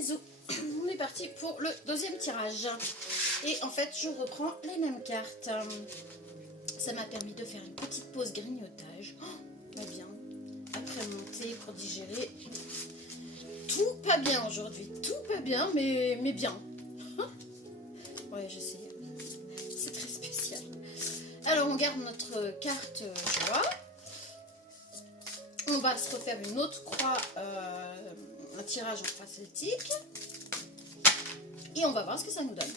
les os. On est parti pour le deuxième tirage. Et en fait, je reprends les mêmes cartes. Ça m'a permis de faire une petite pause grignotage. Pas bien. Après monter pour digérer. Tout pas bien aujourd'hui. Tout pas bien, mais bien. Ouais, je sais. C'est très spécial. Alors, on garde notre carte joie. On va se refaire une autre croix, un tirage en croix celtique. Et on va voir ce que ça nous donne.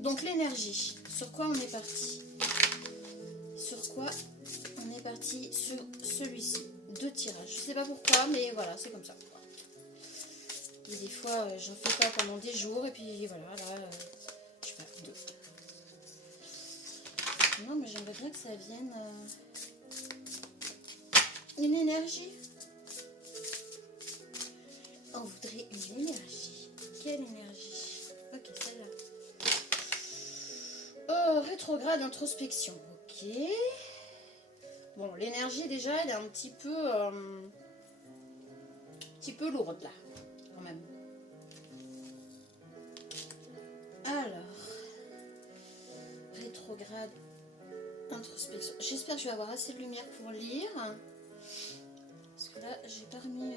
Donc, l'énergie. Sur quoi on est parti? Sur quoi on est parti? Sur celui-ci. 2 tirages. Je sais pas pourquoi, mais voilà, c'est comme ça. Et des fois, j'en fais pas pendant des jours. Et puis voilà, là, je sais pas, 2. Non, mais j'aimerais bien que ça vienne une énergie. On voudrait une énergie. Quelle énergie? Ok, celle-là. Oh, rétrograde introspection. Ok. Bon, l'énergie déjà, elle est un petit peu lourde là, quand même. Alors, rétrograde introspection. J'espère que je vais avoir assez de lumière pour lire. Parce que là, j'ai pas remis...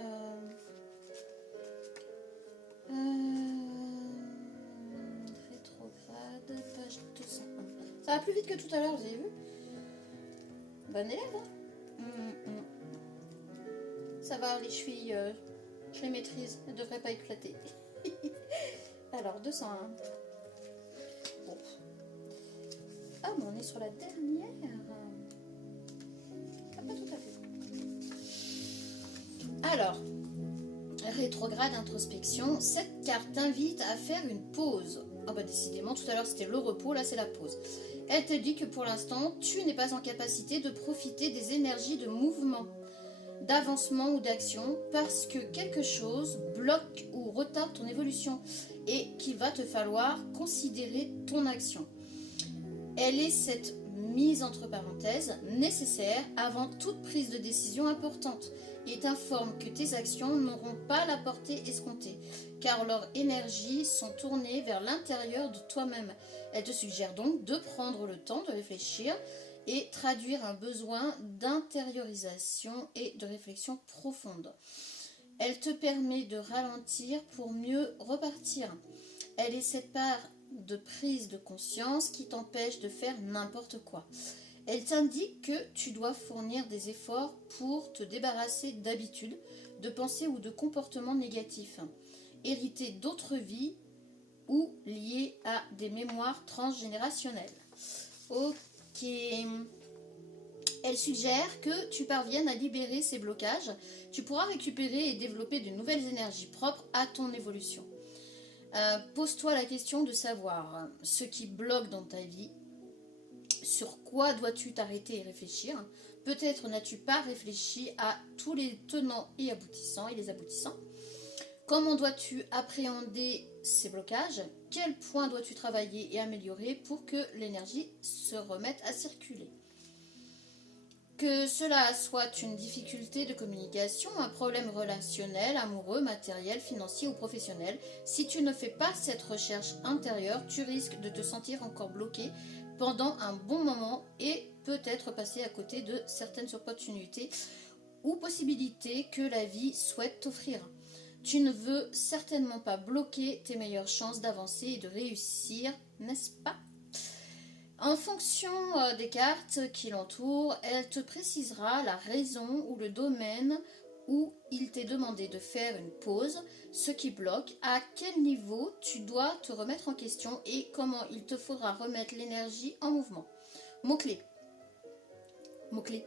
rétrograde, page 201. Ça va plus vite que tout à l'heure, vous avez vu? Bonne élève, hein? Ça va, les chevilles, je les maîtrise. Elles ne devraient pas éclater. Alors, 201. Bon. Ah, mais on est sur la dernière. Ah, pas tout à fait. Alors, rétrograde introspection. Cette carte t'invite à faire une pause. Ah bah décidément, tout à l'heure c'était le repos, là c'est la pause. Elle te dit que pour l'instant, tu n'es pas en capacité de profiter des énergies de mouvement, d'avancement ou d'action parce que quelque chose bloque ou retarde ton évolution et qu'il va te falloir considérer ton action. Elle est cette mise entre parenthèses nécessaire avant toute prise de décision importante et t'informe que tes actions n'auront pas la portée escomptée car leurs énergies sont tournées vers l'intérieur de toi-même. Elle te suggère donc de prendre le temps de réfléchir et traduire un besoin d'intériorisation et de réflexion profonde. Elle te permet de ralentir pour mieux repartir. Elle est cette part de prise de conscience qui t'empêche de faire n'importe quoi. Elle t'indique que tu dois fournir des efforts pour te débarrasser d'habitudes, de pensées ou de comportements négatifs, hérités d'autres vies ou liés à des mémoires transgénérationnelles. Ok. Elle suggère que tu parviennes à libérer ces blocages. Tu pourras récupérer et développer de nouvelles énergies propres à ton évolution. Pose-toi la question de savoir ce qui bloque dans ta vie. Sur quoi dois-tu t'arrêter et réfléchir? Peut-être n'as-tu pas réfléchi à tous les tenants et les aboutissants. Comment dois-tu appréhender ces blocages? Quel point dois-tu travailler et améliorer pour que l'énergie se remette à circuler? Que cela soit une difficulté de communication, un problème relationnel, amoureux, matériel, financier ou professionnel, si tu ne fais pas cette recherche intérieure, tu risques de te sentir encore bloqué pendant un bon moment et peut-être passer à côté de certaines opportunités ou possibilités que la vie souhaite t'offrir. Tu ne veux certainement pas bloquer tes meilleures chances d'avancer et de réussir, n'est-ce pas? En fonction des cartes qui l'entourent, elle te précisera la raison ou le domaine où il t'est demandé de faire une pause, ce qui bloque, à quel niveau tu dois te remettre en question et comment il te faudra remettre l'énergie en mouvement. Mots-clés. Mots-clés.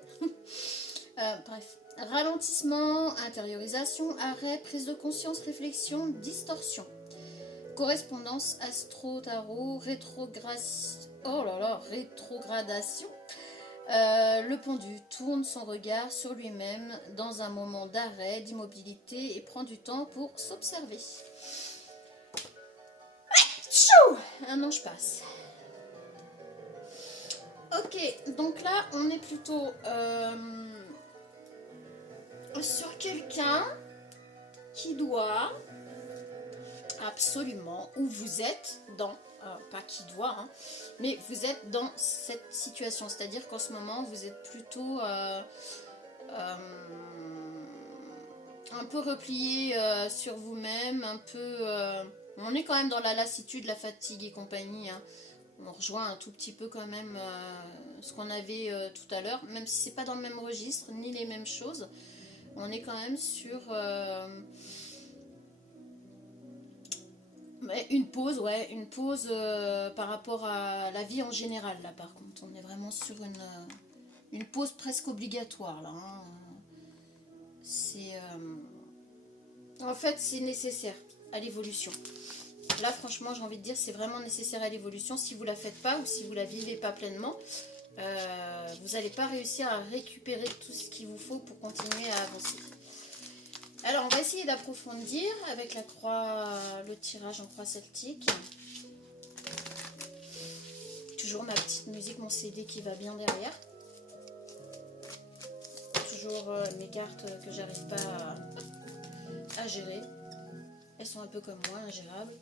Bref. Ralentissement, intériorisation, arrêt, prise de conscience, réflexion, distorsion. Correspondance, astro, tarot, rétrogradation. Le pendu tourne son regard sur lui-même dans un moment d'arrêt, d'immobilité et prend du temps pour s'observer. Un ange passe. Ok, donc là on est plutôt sur quelqu'un qui doit absolument où vous êtes dans, pas qui doit, hein, mais vous êtes dans cette situation. C'est-à-dire qu'en ce moment, vous êtes plutôt un peu replié sur vous-même, un peu... on est quand même dans la lassitude, la fatigue et compagnie, hein. On rejoint un tout petit peu quand même ce qu'on avait tout à l'heure, même si c'est pas dans le même registre, ni les mêmes choses. On est quand même sur une pause, ouais, une pause par rapport à la vie en général, là par contre. On est vraiment sur une pause presque obligatoire, là, hein. C'est... en fait, c'est nécessaire à l'évolution. Là, franchement, j'ai envie de dire, c'est vraiment nécessaire à l'évolution. Si vous ne la faites pas ou si vous ne la vivez pas pleinement, vous n'allez pas réussir à récupérer tout ce qu'il vous faut pour continuer à avancer. Alors, on va essayer d'approfondir avec la croix, le tirage en croix celtique. Toujours ma petite musique, mon CD qui va bien derrière. Toujours mes cartes que j'arrive pas à gérer. Elles sont un peu comme moi, ingérables.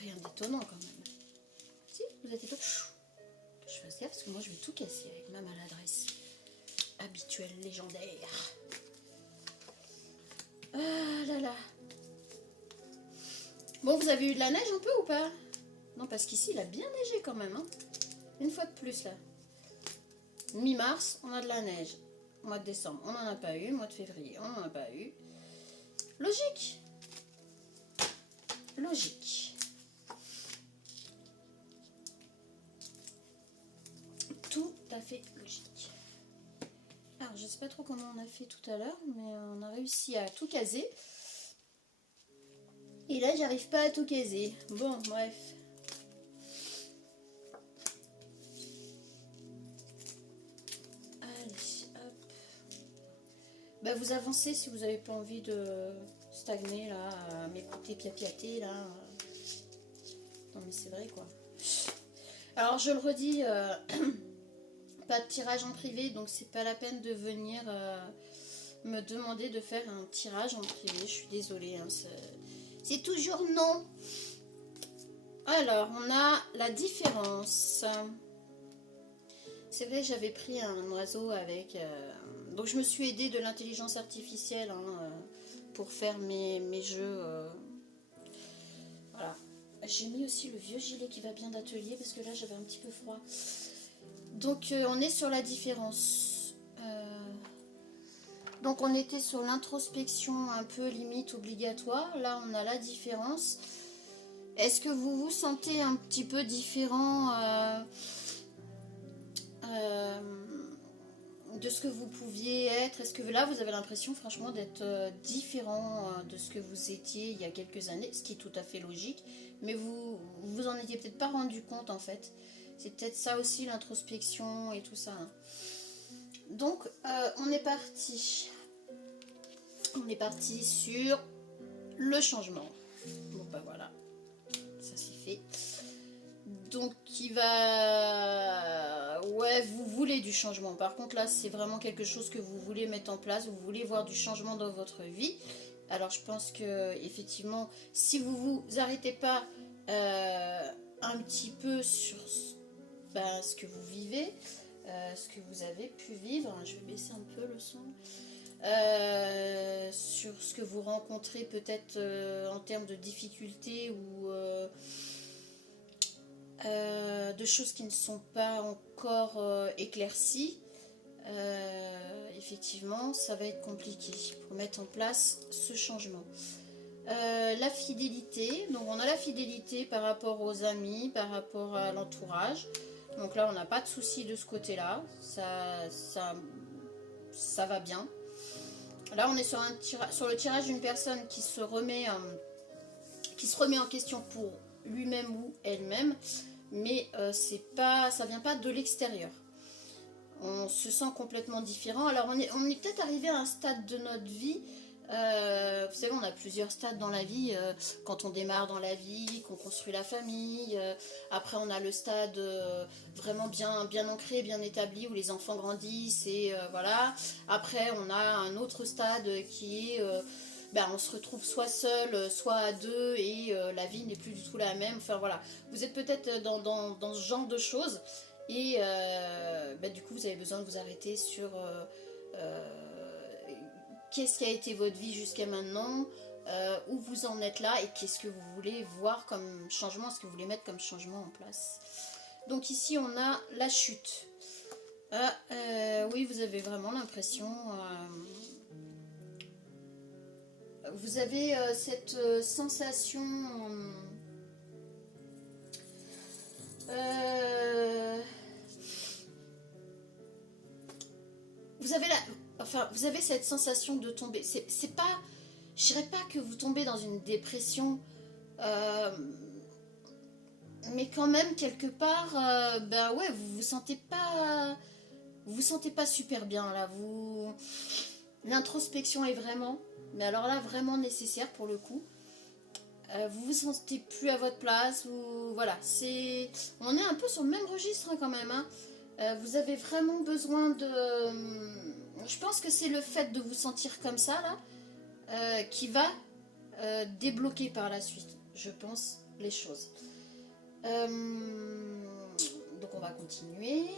Rien d'étonnant quand même. Si, vous êtes étonnant. Que je fasse gaffe parce que moi je vais tout casser avec ma maladresse habituelle, légendaire. Ah là là. Bon, vous avez eu de la neige un peu ou pas? Non, parce qu'ici il a bien neigé quand même, hein. Une fois de plus là. Mi-mars, on a de la neige. Mois de décembre, on n'en a pas eu. Mois de février, on n'en a pas eu. Logique. Logique. Tout à fait logique. Alors, je sais pas trop comment on a fait tout à l'heure, mais on a réussi à tout caser. Et là, j'arrive pas à tout caser. Bon, bref. Allez, hop. Bah, vous avancez si vous n'avez pas envie de stagner, là, à m'écouter piapiater, là. Non, mais c'est vrai, quoi. Alors, je le redis... pas de tirage en privé, donc c'est pas la peine de venir me demander de faire un tirage en privé. Je suis désolée, hein, c'est toujours non. Alors, on a la différence. C'est vrai, j'avais pris un oiseau avec... donc je me suis aidée de l'intelligence artificielle, hein, pour faire mes jeux. Voilà. J'ai mis aussi le vieux gilet qui va bien d'atelier parce que là j'avais un petit peu froid. Donc on est sur la différence. Donc on était sur l'introspection un peu limite obligatoire. Là on a la différence. Est-ce que vous vous sentez un petit peu différent de ce que vous pouviez être? Est-ce que là vous avez l'impression franchement d'être différent de ce que vous étiez il y a quelques années, ce qui est tout à fait logique, mais vous en étiez peut-être pas rendu compte en fait. C'est peut-être ça aussi l'introspection et tout ça, hein. Donc on est parti. On est parti sur le changement. Bon bah voilà, ça c'est fait. Donc il va... Ouais, vous voulez du changement. Par contre là c'est vraiment quelque chose que vous voulez mettre en place. Vous voulez voir du changement dans votre vie. Alors je pense que effectivement si vous vous arrêtez pas un petit peu sur ce que vous vivez, ce que vous avez pu vivre, je vais baisser un peu le son, sur ce que vous rencontrez peut-être en termes de difficultés ou de choses qui ne sont pas encore éclaircies, effectivement ça va être compliqué pour mettre en place ce changement. La fidélité, donc on a la fidélité par rapport aux amis, par rapport à l'entourage. Donc là on n'a pas de souci de ce côté là, ça va bien. Là on est sur le tirage d'une personne qui se remet en question pour lui-même ou elle-même, mais ça vient pas de l'extérieur. On se sent complètement différent. Alors on est peut-être arrivé à un stade de notre vie. Vous savez, on a plusieurs stades dans la vie, quand on démarre dans la vie, qu'on construit la famille, après on a le stade vraiment bien ancré, bien établi, où les enfants grandissent et voilà. Après on a un autre stade qui est ben, on se retrouve soit seul, soit à deux, et la vie n'est plus du tout la même. Enfin voilà, vous êtes peut-être dans ce genre de choses, et ben, du coup vous avez besoin de vous arrêter sur qu'est-ce qui a été votre vie jusqu'à maintenant, où vous en êtes là, et qu'est-ce que vous voulez voir comme changement, ce que vous voulez mettre comme changement en place. Donc ici on a la chute. Ah, oui, vous avez vraiment l'impression... vous avez cette sensation... vous avez vous avez cette sensation de tomber. C'est pas... Je dirais pas que vous tombez dans une dépression... mais quand même, quelque part, ben ouais, vous vous sentez pas super bien là. L'introspection est vraiment, mais alors là, vraiment nécessaire pour le coup. Vous vous sentez plus à votre place, ou voilà, on est un peu sur le même registre hein, quand même. Hein. Vous avez vraiment besoin de, je pense que c'est le fait de vous sentir comme ça là, qui va débloquer par la suite, je pense, les choses. Donc on va continuer.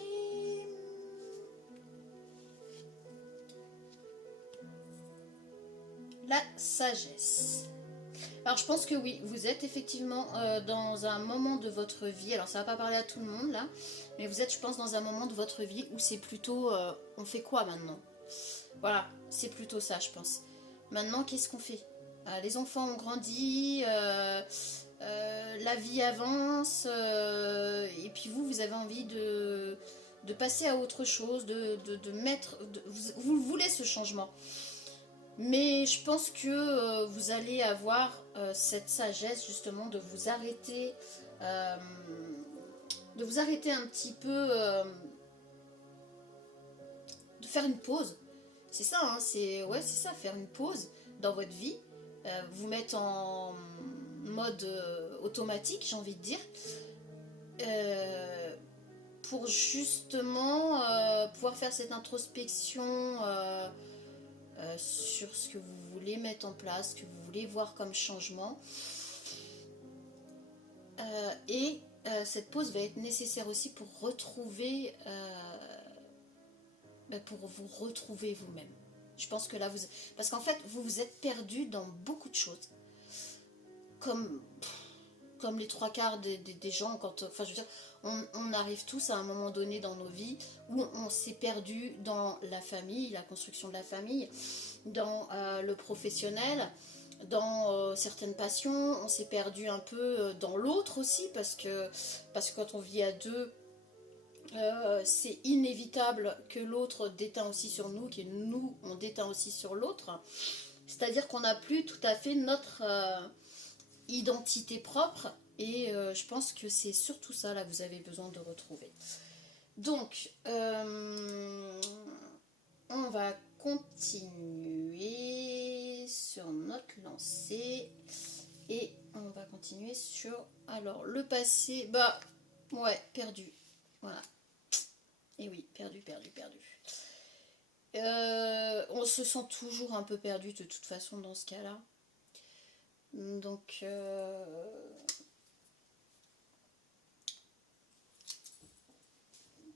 La sagesse. Alors je pense que oui, vous êtes effectivement dans un moment de votre vie, alors ça va pas parler à tout le monde là, mais vous êtes je pense dans un moment de votre vie où c'est plutôt on fait quoi maintenant? Voilà, c'est plutôt ça je pense. Maintenant qu'est-ce qu'on fait? Les enfants ont grandi, la vie avance, et puis vous avez envie de passer à autre chose, de mettre... vous voulez ce changement. Mais je pense que vous allez avoir cette sagesse justement de vous arrêter, un petit peu, de faire une pause. C'est ça, hein, c'est ça, faire une pause dans votre vie, vous mettre en mode automatique, j'ai envie de dire, pour justement pouvoir faire cette introspection sur ce que vous voulez mettre en place, ce que vous voulez voir comme changement. Et cette pause va être nécessaire aussi pour retrouver, pour vous retrouver vous-même. Je pense que là, parce qu'en fait, vous vous êtes perdu dans beaucoup de choses. Comme les trois quarts des gens, quand, enfin, je veux dire, on arrive tous à un moment donné dans nos vies où on s'est perdu dans la famille, la construction de la famille, dans le professionnel, dans certaines passions, on s'est perdu un peu dans l'autre aussi, parce que quand on vit à deux, c'est inévitable que l'autre déteint aussi sur nous, que nous, on déteint aussi sur l'autre. C'est-à-dire qu'on n'a plus tout à fait notre identité propre, et je pense que c'est surtout ça, là, vous avez besoin de retrouver. Donc, on va continuer sur notre lancée, et on va continuer sur, alors, le passé, bah, ouais, perdu, voilà. Et oui, perdu. On se sent toujours un peu perdu de toute façon dans ce cas-là. Donc,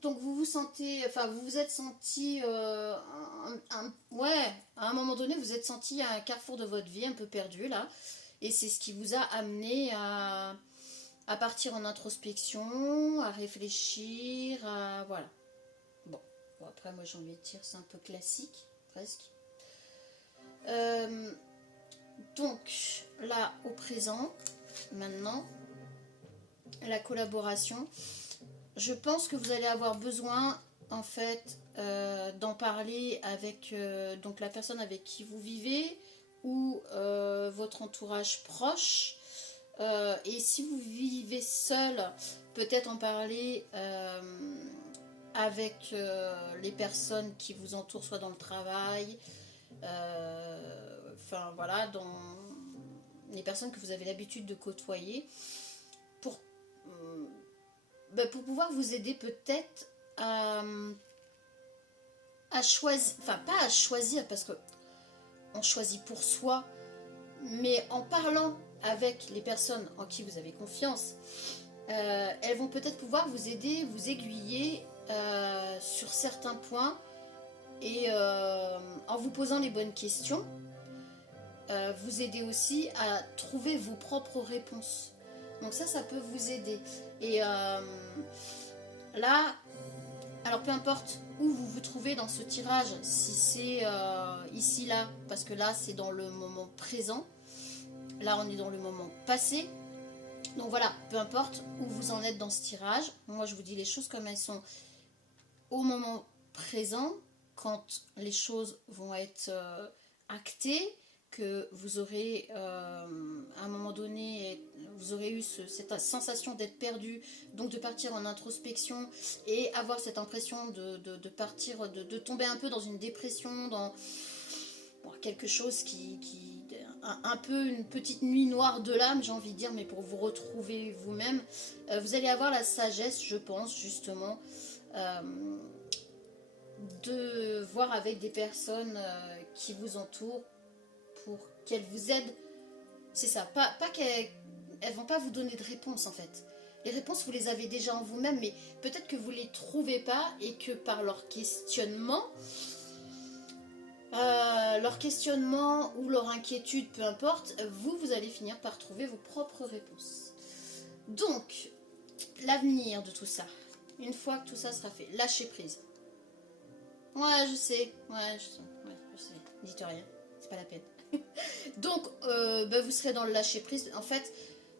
vous vous sentez, enfin vous vous êtes senti, ouais, à un moment donné vous êtes senti à un carrefour de votre vie un peu perdu là, et c'est ce qui vous a amené à partir en introspection, à réfléchir, à voilà. Bon, après moi j'ai envie de dire c'est un peu classique presque. Donc là au présent, maintenant, la collaboration. Je pense que vous allez avoir besoin en fait d'en parler avec donc la personne avec qui vous vivez, ou votre entourage proche, et si vous vivez seul, peut-être en parler avec les personnes qui vous entourent, soit dans le travail, enfin voilà, dans les personnes que vous avez l'habitude de côtoyer, pour pouvoir vous aider peut-être à choisir, enfin pas à choisir parce que on choisit pour soi, Mais en parlant avec les personnes en qui vous avez confiance, elles vont peut-être pouvoir vous aider, vous aiguiller sur certains points et en vous posant les bonnes questions, vous aider aussi à trouver vos propres réponses. Donc ça peut vous aider. Et là, alors peu importe où vous vous trouvez dans ce tirage, si c'est ici, là, parce que là c'est dans le moment présent, là on est dans le moment passé, donc voilà, peu importe où vous en êtes dans ce tirage, moi je vous dis les choses comme elles sont au moment présent, quand les choses vont être actées, que vous aurez à un moment donné, vous aurez eu cette sensation d'être perdu, donc de partir en introspection et avoir cette impression de partir, de tomber un peu dans une dépression, dans quelque chose un peu une petite nuit noire de l'âme, j'ai envie de dire, mais pour vous retrouver vous-même, vous allez avoir la sagesse, je pense, justement, de voir avec des personnes qui vous entourent pour qu'elles vous aident. C'est ça, pas qu'elles vont pas vous donner de réponses en fait. Les réponses vous les avez déjà en vous-même, mais peut-être que vous les trouvez pas et que par leur questionnement ou leur inquiétude, peu importe, vous allez finir par trouver vos propres réponses. Donc, l'avenir de tout ça, une fois que tout ça sera fait, lâchez prise. Ouais, je sais, dites rien, c'est pas la peine. Donc, vous serez dans le lâcher prise. En fait,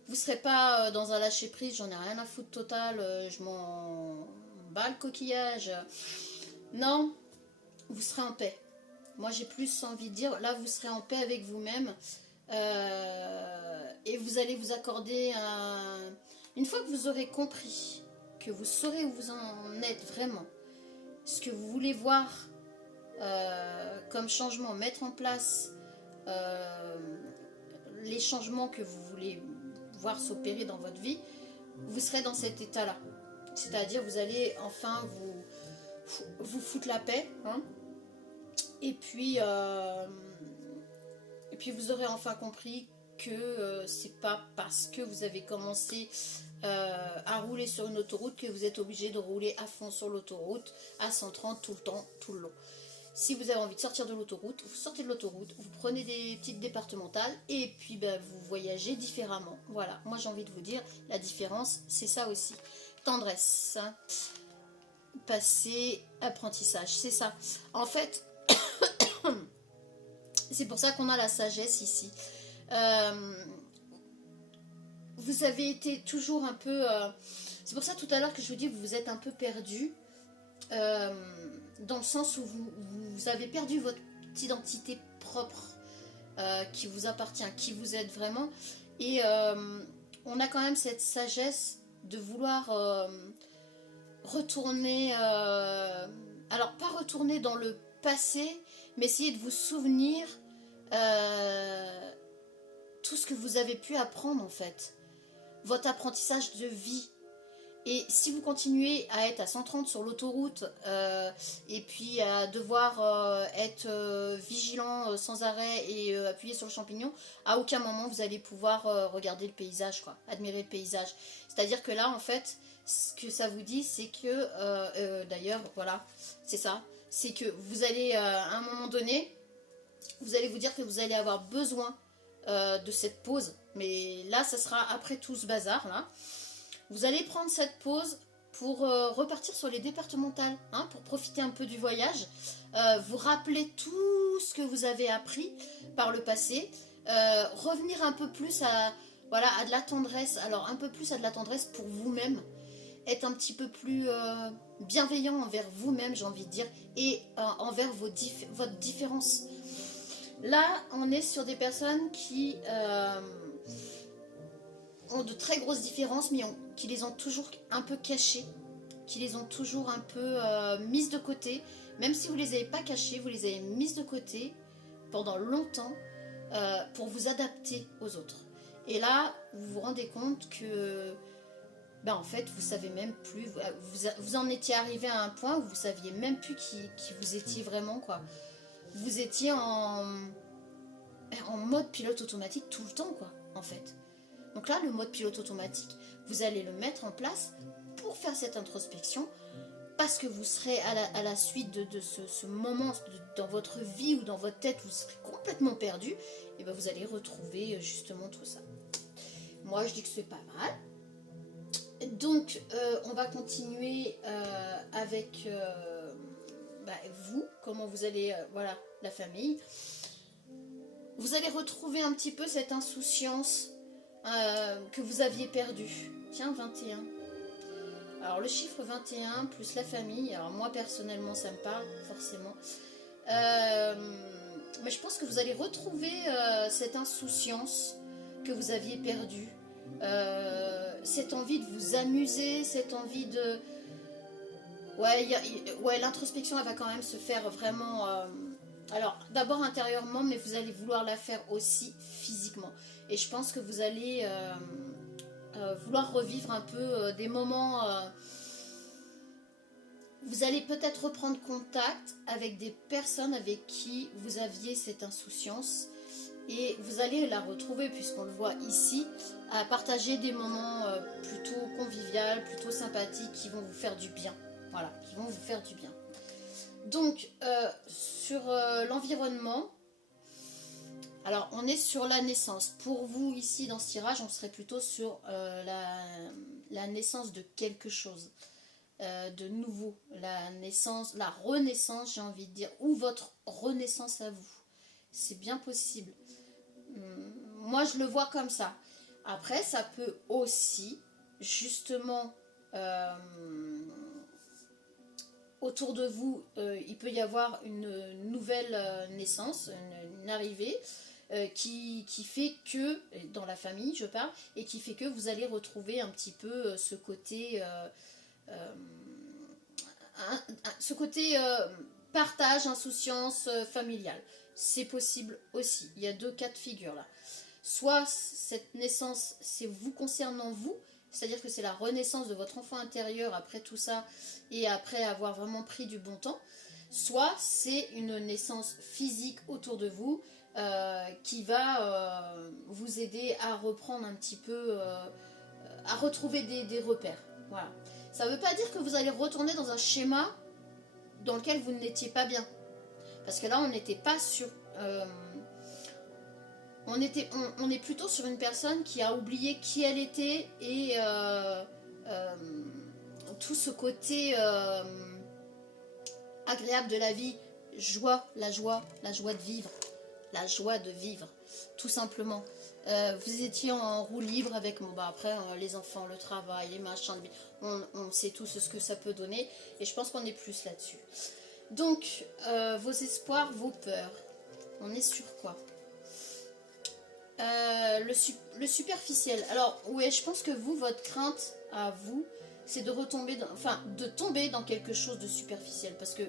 vous serez pas dans un lâcher prise, j'en ai rien à foutre total, je m'en bats le coquillage. Non, vous serez en paix. Moi, j'ai plus envie de dire, là, vous serez en paix avec vous-même et vous allez vous accorder une fois que vous aurez compris, que vous saurez où vous en êtes vraiment, ce que vous voulez voir comme changement, mettre en place les changements que vous voulez voir s'opérer dans votre vie, vous serez dans cet état-là. C'est-à-dire, vous allez enfin vous foutre la paix, hein, et puis vous aurez enfin compris que c'est pas parce que vous avez commencé à rouler sur une autoroute que vous êtes obligé de rouler à fond sur l'autoroute à 130 tout le temps, tout le long. Si vous avez envie de sortir de l'autoroute, vous sortez de l'autoroute, vous prenez des petites départementales et puis vous voyagez différemment. Voilà, moi j'ai envie de vous dire, la différence, c'est ça aussi. Tendresse, hein. Passé, apprentissage, c'est ça. En fait, c'est pour ça qu'on a la sagesse ici. Vous avez été toujours un peu... c'est pour ça tout à l'heure que je vous dis que vous êtes un peu perdu. Dans le sens où vous avez perdu votre identité propre qui vous appartient, qui vous êtes vraiment. Et on a quand même cette sagesse de vouloir retourner... alors, pas retourner dans le passé, mais essayer de vous souvenir tout ce que vous avez pu apprendre en fait. Votre apprentissage de vie. Et si vous continuez à être à 130 sur l'autoroute et puis à devoir être vigilant sans arrêt et appuyer sur le champignon, à aucun moment vous allez pouvoir regarder le paysage, quoi, admirer le paysage. C'est-à-dire que là, en fait, ce que ça vous dit, c'est que, d'ailleurs, voilà, c'est ça, c'est que vous allez, à un moment donné, vous allez vous dire que vous allez avoir besoin de cette pause. Mais là, ça sera après tout ce bazar, là. Vous allez prendre cette pause pour repartir sur les départementales, hein, pour profiter un peu du voyage, vous rappeler tout ce que vous avez appris par le passé, revenir un peu plus à de la tendresse, alors un peu plus à de la tendresse pour vous-même, être un petit peu plus bienveillant envers vous-même, j'ai envie de dire, et envers votre différence. Là, on est sur des personnes qui... ont de très grosses différences, mais qui les ont toujours un peu cachées, qui les ont toujours un peu mises de côté. Même si vous les avez pas cachées, vous les avez mises de côté pendant longtemps pour vous adapter aux autres. Et là, vous vous rendez compte que, en fait, vous savez même plus, vous en étiez arrivé à un point où vous saviez même plus qui vous étiez vraiment, quoi. Vous étiez en mode pilote automatique tout le temps, quoi, en fait. Donc là, le mode pilote automatique, vous allez le mettre en place pour faire cette introspection, parce que vous serez à la suite de ce moment dans votre vie ou dans votre tête, vous serez complètement perdu, et bien vous allez retrouver justement tout ça. Moi, je dis que c'est pas mal. Donc, on va continuer avec vous, comment vous allez, voilà, la famille. Vous allez retrouver un petit peu cette insouciance que vous aviez perdue. Tiens, 21. Alors, le chiffre 21 plus la famille, alors moi, personnellement, ça me parle, forcément. Mais je pense que vous allez retrouver cette insouciance que vous aviez perdue. Cette envie de vous amuser, cette envie de... Ouais, l'introspection, elle va quand même se faire vraiment... Alors, d'abord intérieurement, mais vous allez vouloir la faire aussi physiquement. Et je pense que vous allez vouloir revivre un peu des moments... vous allez peut-être reprendre contact avec des personnes avec qui vous aviez cette insouciance. Et vous allez la retrouver, puisqu'on le voit ici, à partager des moments plutôt conviviaux, plutôt sympathiques, qui vont vous faire du bien. Voilà, qui vont vous faire du bien. Donc, sur l'environnement, alors on est sur la naissance. Pour vous, ici, dans ce tirage, on serait plutôt sur la naissance de quelque chose, de nouveau. La naissance, la renaissance, j'ai envie de dire, ou votre renaissance à vous. C'est bien possible. Moi, je le vois comme ça. Après, ça peut aussi, justement, autour de vous, il peut y avoir une nouvelle naissance, une arrivée, qui fait que, dans la famille, je parle, et qui fait que vous allez retrouver un petit peu ce côté... partage, insouciance familiale. C'est possible aussi. Il y a deux cas de figure là. Soit cette naissance, c'est vous concernant vous, c'est-à-dire que c'est la renaissance de votre enfant intérieur après tout ça et après avoir vraiment pris du bon temps. Soit c'est une naissance physique autour de vous qui va vous aider à reprendre un petit peu, à retrouver des repères. Voilà. Ça ne veut pas dire que vous allez retourner dans un schéma dans lequel vous n'étiez pas bien. Parce que là, on n'était pas sur... on est plutôt sur une personne qui a oublié qui elle était et tout ce côté agréable de la vie, la joie de vivre, tout simplement. Vous étiez en roue libre avec après les enfants, le travail, les machins, on sait tous ce que ça peut donner et je pense qu'on est plus là-dessus. Donc, vos espoirs, vos peurs, on est sur quoi? Le superficiel. Alors, ouais, je pense que vous, votre crainte à vous, c'est de retomber, de tomber dans quelque chose de superficiel. Parce que,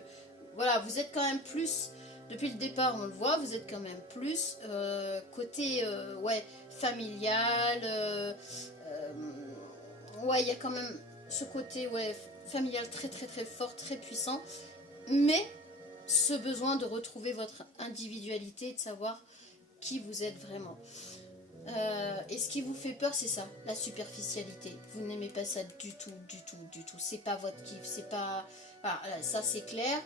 voilà, vous êtes quand même plus, depuis le départ, on le voit, vous êtes quand même plus côté, familial. Il y a quand même ce côté, familial très, très, très fort, très puissant. Mais ce besoin de retrouver votre individualité et de savoir qui vous êtes vraiment. Et ce qui vous fait peur, c'est ça, la superficialité. Vous n'aimez pas ça du tout. C'est pas votre kiff, c'est pas... Voilà, ça c'est clair.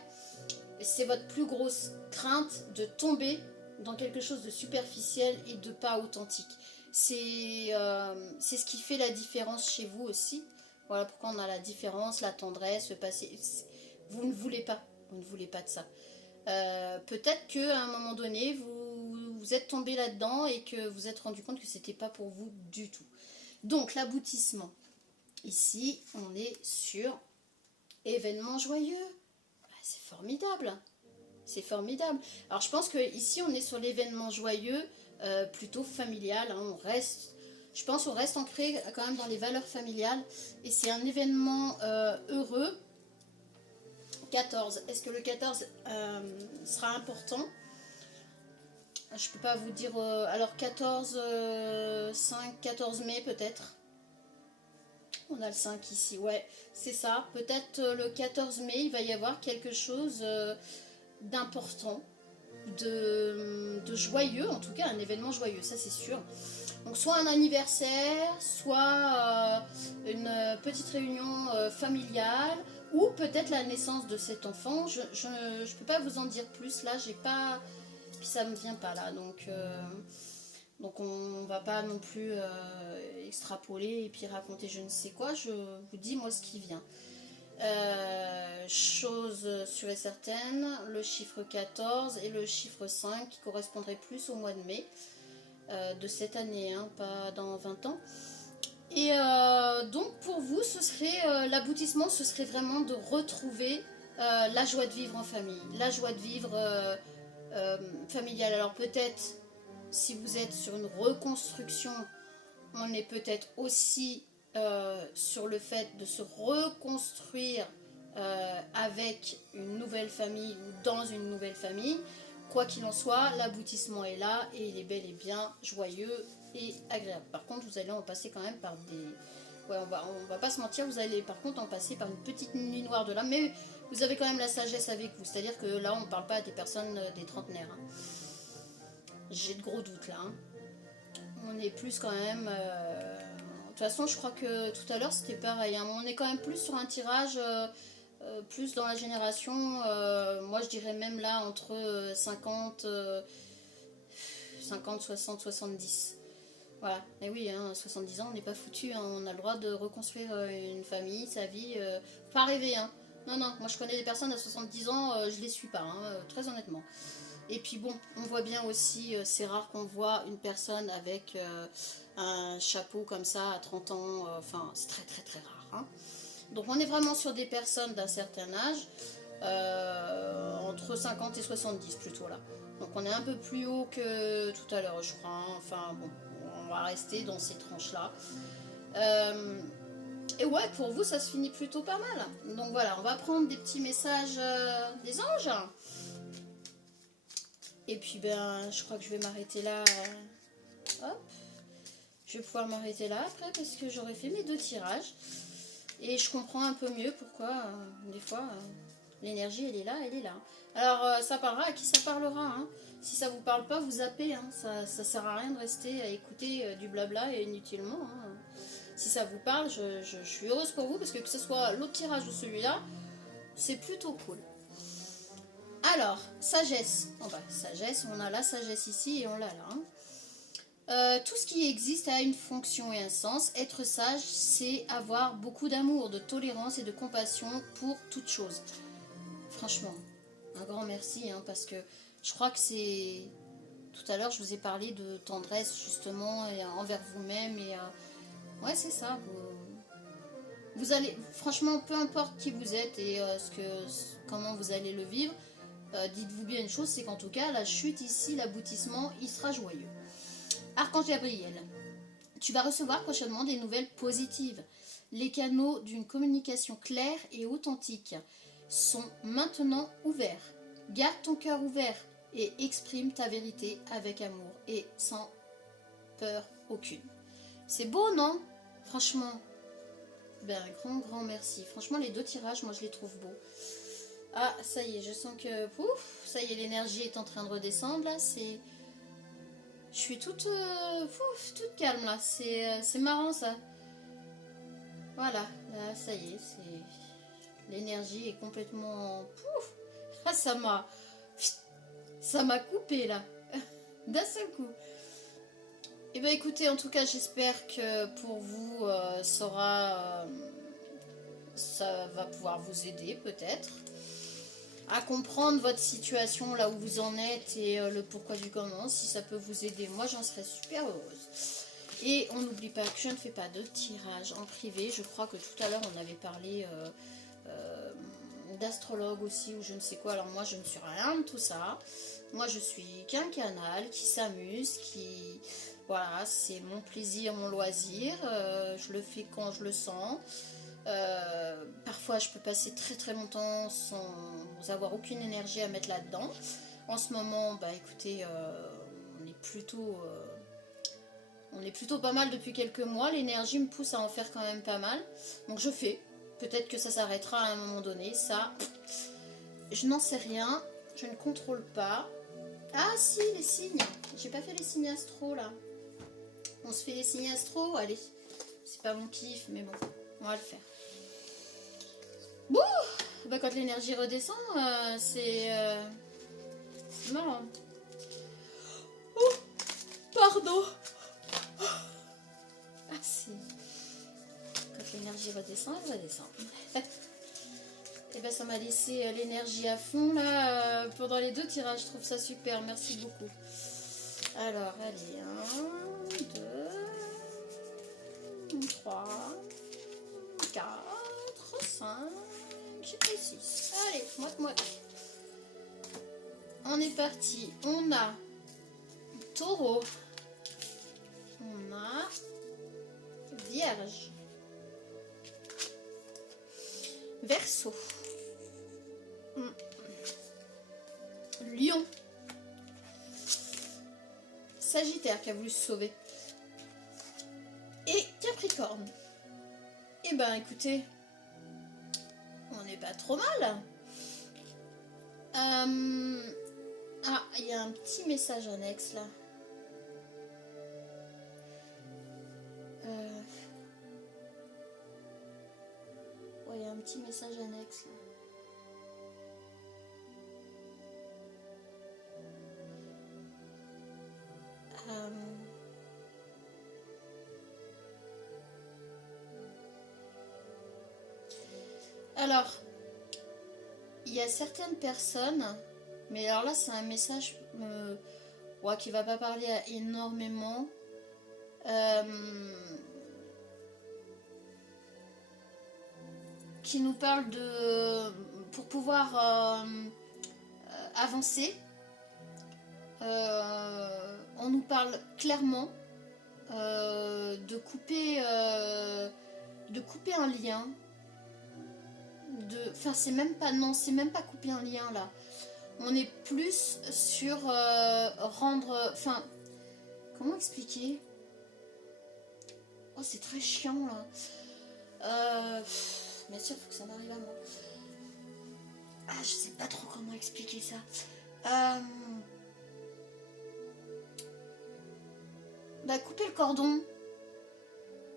C'est votre plus grosse crainte de tomber dans quelque chose de superficiel et de pas authentique. C'est ce qui fait la différence chez vous aussi. Voilà pourquoi on a la différence, la tendresse, le passé. Vous ne voulez pas de ça. Peut-être qu'à un moment donné, vous êtes tombé là-dedans et que vous êtes rendu compte que c'était pas pour vous du tout. Donc, l'aboutissement. Ici, on est sur événement joyeux. C'est formidable. C'est formidable. Alors, je pense que ici, on est sur l'événement joyeux, plutôt familial. Je pense qu'on reste ancré quand même dans les valeurs familiales. Et c'est un événement heureux. 14. Est-ce que le 14 sera important? Je peux pas vous dire... alors 14, 5, 14 mai peut-être. On a le 5 ici, ouais, c'est ça. Peut-être le 14 mai, il va y avoir quelque chose d'important, de joyeux, en tout cas un événement joyeux, ça c'est sûr. Donc soit un anniversaire, soit une petite réunion familiale, ou peut-être la naissance de cet enfant. Je peux pas vous en dire plus là, j'ai pas... Puis ça me vient pas là, donc on va pas non plus extrapoler et puis raconter je ne sais quoi, je vous dis moi ce qui vient. Chose sûre et certaine, le chiffre 14 et le chiffre 5 qui correspondraient plus au mois de mai de cette année, hein, pas dans 20 ans. Et donc pour vous, ce serait l'aboutissement, ce serait vraiment de retrouver la joie de vivre en famille, la joie de vivre familiale. Alors peut-être, si vous êtes sur une reconstruction, on est peut-être aussi sur le fait de se reconstruire avec une nouvelle famille ou dans une nouvelle famille. Quoi qu'il en soit, l'aboutissement est là et il est bel et bien joyeux et agréable. Par contre, vous allez en passer quand même par des... Ouais, on va pas se mentir, vous allez par contre en passer par une petite nuit noire de l'âme, mais vous avez quand même la sagesse avec vous. C'est-à-dire que là, on ne parle pas des personnes des trentenaires. Hein. J'ai de gros doutes là. Hein. On est plus quand même... De toute façon, je crois que tout à l'heure, c'était pareil. Hein. On est quand même plus sur un tirage... plus dans la génération, moi je dirais même là entre 50, 60, 70. Voilà, mais oui, hein, 70 ans, on n'est pas foutu, hein. On a le droit de reconstruire une famille, sa vie, pas rêver. Hein. Non, non, moi je connais des personnes à 70 ans, je les suis pas, hein, très honnêtement. Et puis bon, on voit bien aussi, c'est rare qu'on voit une personne avec un chapeau comme ça à 30 ans, enfin c'est très très très rare. Hein. Donc on est vraiment sur des personnes d'un certain âge, entre 50 et 70 plutôt là. Donc on est un peu plus haut que tout à l'heure je crois, hein. Enfin bon, on va rester dans ces tranches là. Et ouais, pour vous ça se finit plutôt pas mal. Donc voilà, on va prendre des petits messages des anges. Et puis ben je crois que je vais m'arrêter là. Hop. Je vais pouvoir m'arrêter là après parce que j'aurai fait mes 2 tirages. Et je comprends un peu mieux pourquoi, des fois, l'énergie, elle est là, elle est là. Alors, ça parlera à qui ça parlera. Hein. Si ça vous parle pas, vous zappez. Hein. Ça sert à rien de rester à écouter du blabla et inutilement. Hein. Si ça vous parle, je suis heureuse pour vous parce que ce soit l'autre tirage ou celui-là, c'est plutôt cool. Alors, sagesse. Oh bah, sagesse, on a la sagesse ici et on l'a là. Hein. Tout ce qui existe a une fonction et un sens. Être sage, c'est avoir beaucoup d'amour, de tolérance et de compassion pour toute chose. Franchement, un grand merci, hein, parce que je crois que c'est... Tout à l'heure, je vous ai parlé de tendresse, justement, et, envers vous-même. Et ouais, c'est ça. Vous allez... Franchement, peu importe qui vous êtes et comment vous allez le vivre, dites-vous bien une chose, c'est qu'en tout cas, la chute ici, l'aboutissement, il sera joyeux. Archange Gabriel, tu vas recevoir prochainement des nouvelles positives. Les canaux d'une communication claire et authentique sont maintenant ouverts. Garde ton cœur ouvert et exprime ta vérité avec amour et sans peur aucune. C'est beau, non? Franchement, ben, un grand merci. Franchement, les 2 tirages, moi je les trouve beaux. Ah, ça y est, je sens que... Pouf, ça y est, l'énergie est en train de redescendre, là, c'est... Je suis toute calme là, c'est marrant ça. Voilà, là ça y est, l'énergie est complètement... Pouf. Ah, ça m'a coupé là, d'un seul coup. Et ben écoutez, en tout cas j'espère que pour vous ça va pouvoir vous aider peut-être à comprendre votre situation là où vous en êtes et le pourquoi du comment. Si ça peut vous aider, moi j'en serais super heureuse. Et on n'oublie pas que je ne fais pas de tirage en privé. Je crois que tout à l'heure on avait parlé d'astrologue aussi ou je ne sais quoi. Alors moi je ne suis rien de tout ça. Moi je suis qu'un canal qui s'amuse, qui... Voilà, c'est mon plaisir, mon loisir. Je le fais quand je le sens. Parfois je peux passer très très longtemps sans avoir aucune énergie à mettre là-dedans. En ce moment, bah écoutez, on est plutôt pas mal depuis quelques mois. L'énergie me pousse à en faire quand même pas mal. Donc je fais. Peut-être que ça s'arrêtera à un moment donné. Ça, je n'en sais rien. Je ne contrôle pas. Ah si, les signes. J'ai pas fait les signes astro là. On se fait les signes astro, allez. C'est pas mon kiff, mais bon, on va le faire. Bouh, bah quand l'énergie redescend, c'est marrant. Oh, pardon. Ah si. Quand l'énergie redescend, elle redescend. Et ben ça m'a laissé l'énergie à fond là pendant les 2 tirages. Je trouve ça super. Merci beaucoup. Alors, allez, 1, 2, 3, 4, 5 et 6. Allez, moite-moite. On est parti. On a Taureau. On a Vierge. Verseau. Lion. Sagittaire qui a voulu se sauver. Et Capricorne. Eh ben écoutez, on n'est pas trop mal. Ah, il y a un petit message annexe là. Ouais, il y a un petit message annexe là. Alors, il y a certaines personnes, mais alors là c'est un message ouais, qui va pas parler à énormément. Qui nous parle de pour pouvoir avancer. On nous parle clairement de couper un lien. Enfin, c'est même pas couper un lien là. On est plus sur rendre. Enfin, comment expliquer? Oh, c'est très chiant là. Bien sûr, il faut que ça m'arrive à moi. Ah, je sais pas trop comment expliquer ça. Bah, couper le cordon.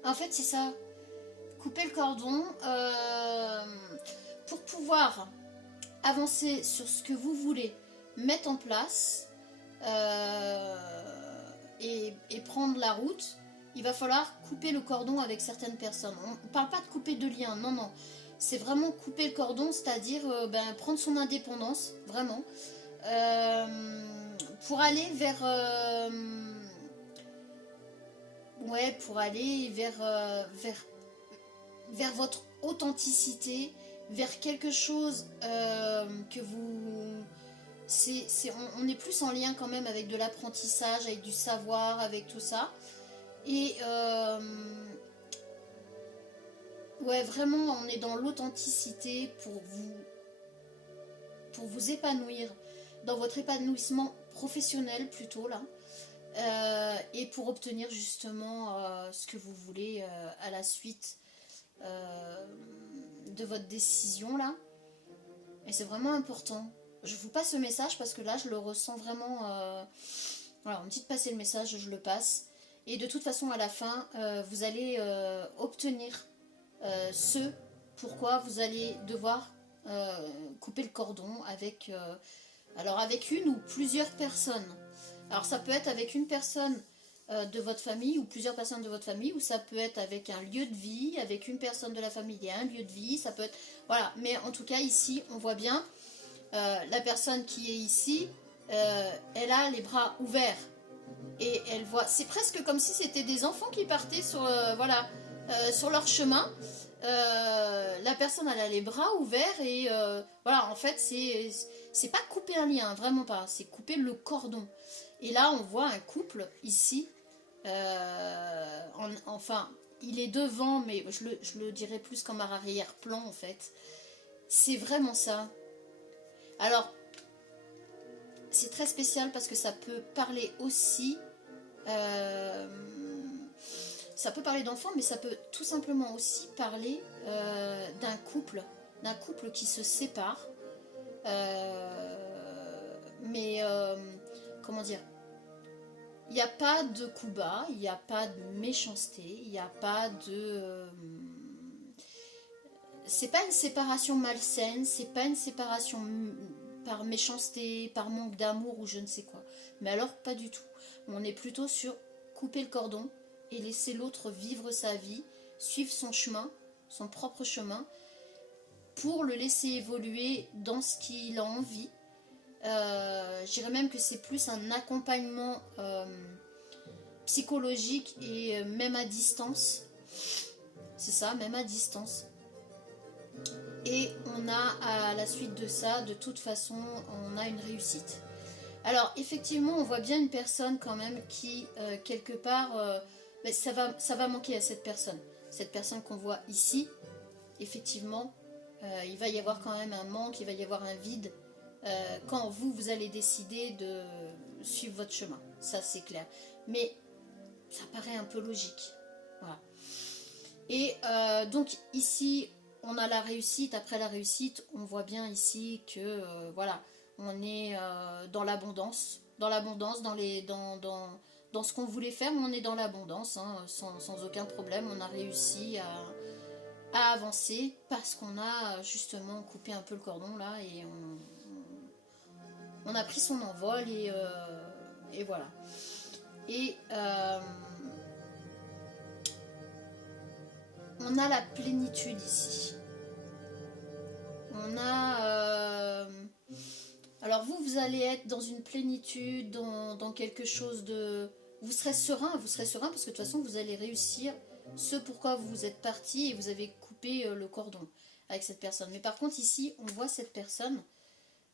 En fait, c'est ça. Couper le cordon pour pouvoir avancer sur ce que vous voulez mettre en place et prendre la route. Il va falloir couper le cordon avec certaines personnes. On ne parle pas de couper de lien, non, non. C'est vraiment couper le cordon, c'est-à-dire prendre son indépendance, vraiment, pour aller vers... pour aller vers votre authenticité, vers quelque chose que vous... on est plus en lien quand même avec de l'apprentissage, avec du savoir, avec tout ça. Et ouais, vraiment, on est dans l'authenticité pour vous épanouir, dans votre épanouissement professionnel plutôt là, et pour obtenir justement ce que vous voulez à la suite de votre décision là. Et c'est vraiment important. Je vous passe le message parce que là, je le ressens vraiment. Voilà, on me dit de passer le message, je le passe. Et de toute façon, à la fin, vous allez obtenir ce pourquoi vous allez devoir couper le cordon avec, avec une ou plusieurs personnes. Alors ça peut être avec une personne de votre famille ou plusieurs personnes de votre famille, ou ça peut être avec un lieu de vie, avec une personne de la famille et un lieu de vie, ça peut être... Voilà, mais en tout cas ici, on voit bien, la personne qui est ici, elle a les bras ouverts. Et elle voit, c'est presque comme si c'était des enfants qui partaient sur, sur leur chemin. La personne elle a les bras ouverts et voilà, en fait c'est pas couper un lien, vraiment pas, c'est couper le cordon. Et là on voit un couple ici, enfin il est devant, mais je le dirais plus comme arrière-plan en fait. C'est vraiment ça. Alors c'est très spécial parce que ça peut parler aussi ça peut parler d'enfants, mais ça peut tout simplement aussi parler d'un couple qui se sépare. Mais comment dire, il n'y a pas de coup bas, il n'y a pas de méchanceté, il n'y a pas de... c'est pas une séparation malsaine, c'est pas une séparation par méchanceté, par manque d'amour ou je ne sais quoi. Mais alors pas du tout. On est plutôt sur couper le cordon et laisser l'autre vivre sa vie, suivre son chemin, son propre chemin, pour le laisser évoluer dans ce qu'il a envie. Je dirais même que c'est plus un accompagnement psychologique et même à distance. C'est ça, même à distance. Et on a à la suite de ça, de toute façon, on a une réussite. Alors effectivement, on voit bien une personne quand même qui, quelque part, ben, ça va manquer à cette personne. Cette personne qu'on voit ici, effectivement, il va y avoir quand même un manque, il va y avoir un vide quand vous allez décider de suivre votre chemin. Ça c'est clair. Mais ça paraît un peu logique. Voilà. Et donc ici, on a la réussite. Après la réussite, on voit bien ici que voilà, on est dans l'abondance, dans ce qu'on voulait faire, mais on est dans l'abondance, hein, sans aucun problème. On a réussi à avancer parce qu'on a justement coupé un peu le cordon là et on a pris son envol et voilà. Et on a la plénitude ici. On a... alors vous allez être dans une plénitude, dans quelque chose de... Vous serez serein parce que de toute façon vous allez réussir ce pourquoi vous êtes parti et vous avez coupé le cordon avec cette personne. Mais par contre ici, on voit cette personne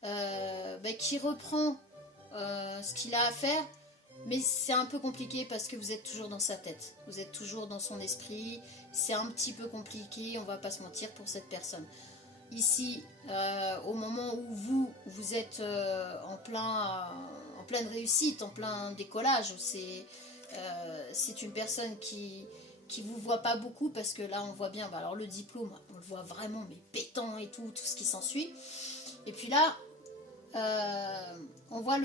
qui reprend ce qu'il a à faire, mais c'est un peu compliqué parce que vous êtes toujours dans sa tête, vous êtes toujours dans son esprit, c'est un petit peu compliqué, on va pas se mentir pour cette personne. Ici, au moment où vous êtes en pleine réussite, en plein décollage, c'est une personne qui vous voit pas beaucoup parce que là on voit bien, alors le diplôme, on le voit vraiment mais pétant et tout ce qui s'ensuit. Et puis là, on voit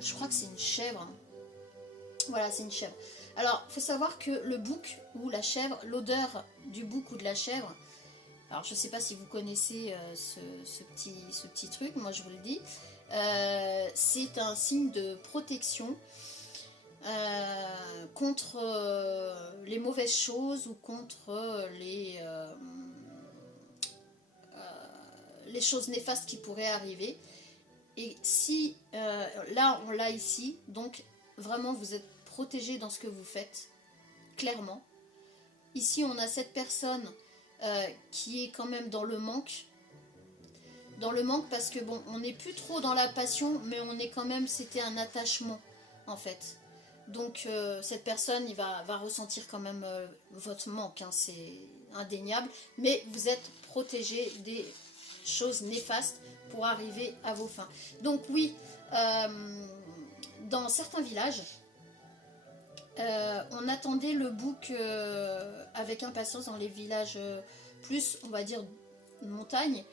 je crois que c'est une chèvre. Voilà, c'est une chèvre. Alors, il faut savoir que le bouc ou la chèvre, l'odeur du bouc ou de la chèvre, alors je ne sais pas si vous connaissez ce petit truc, moi je vous le dis, c'est un signe de protection contre les mauvaises choses ou contre les choses néfastes qui pourraient arriver. Et si, là on l'a ici, donc vraiment vous êtes protégé dans ce que vous faites, clairement. Ici on a cette personne qui est quand même dans le manque. Dans le manque parce que bon, on n'est plus trop dans la passion, mais on est quand même, c'était un attachement en fait. Donc cette personne, il va ressentir quand même votre manque, hein, c'est indéniable. Mais vous êtes protégé des choses néfastes pour arriver à vos fins. Donc oui, dans certains villages, on attendait le bouc avec impatience dans les villages plus, on va dire, montagne.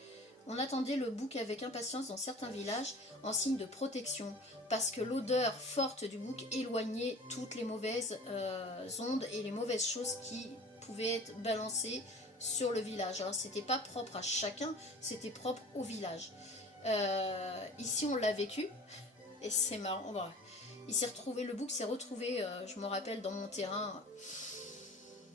On attendait le bouc avec impatience dans certains villages en signe de protection parce que l'odeur forte du bouc éloignait toutes les mauvaises ondes et les mauvaises choses qui pouvaient être balancées sur le village. Alors c'était pas propre à chacun, c'était propre au village. Ici on l'a vécu et c'est marrant. Bah, il s'est retrouvé, le bouc s'est retrouvé, je me rappelle, dans mon terrain.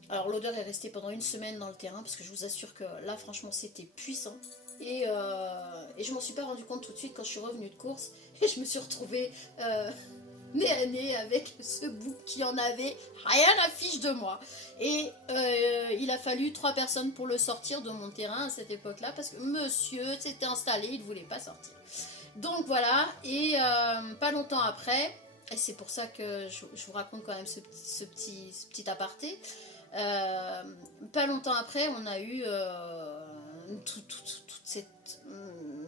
Alors l'odeur est restée pendant une semaine dans le terrain parce que je vous assure que là franchement c'était puissant. Et je m'en suis pas rendu compte tout de suite quand je suis revenue de course et je me suis retrouvée nez à nez avec ce bouc qui en avait rien à fiche de moi. Et il a fallu 3 personnes pour le sortir de mon terrain à cette époque-là parce que monsieur s'était installé, il ne voulait pas sortir. Donc voilà, et pas longtemps après, et c'est pour ça que je vous raconte quand même ce petit aparté, pas longtemps après, on a eu toute cette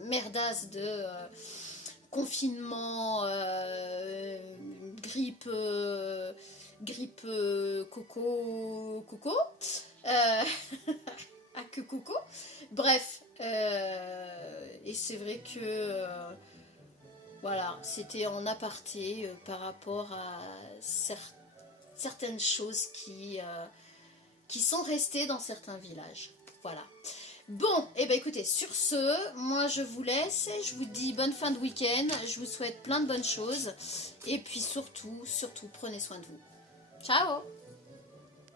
merdasse de confinement, grippe coco, à que coco. Bref, et c'est vrai que Voilà, c'était en aparté par rapport à certaines choses qui sont restées dans certains villages. Voilà. Bon, et ben écoutez, sur ce, moi je vous laisse, je vous dis bonne fin de week-end, je vous souhaite plein de bonnes choses, et puis surtout, prenez soin de vous. Ciao!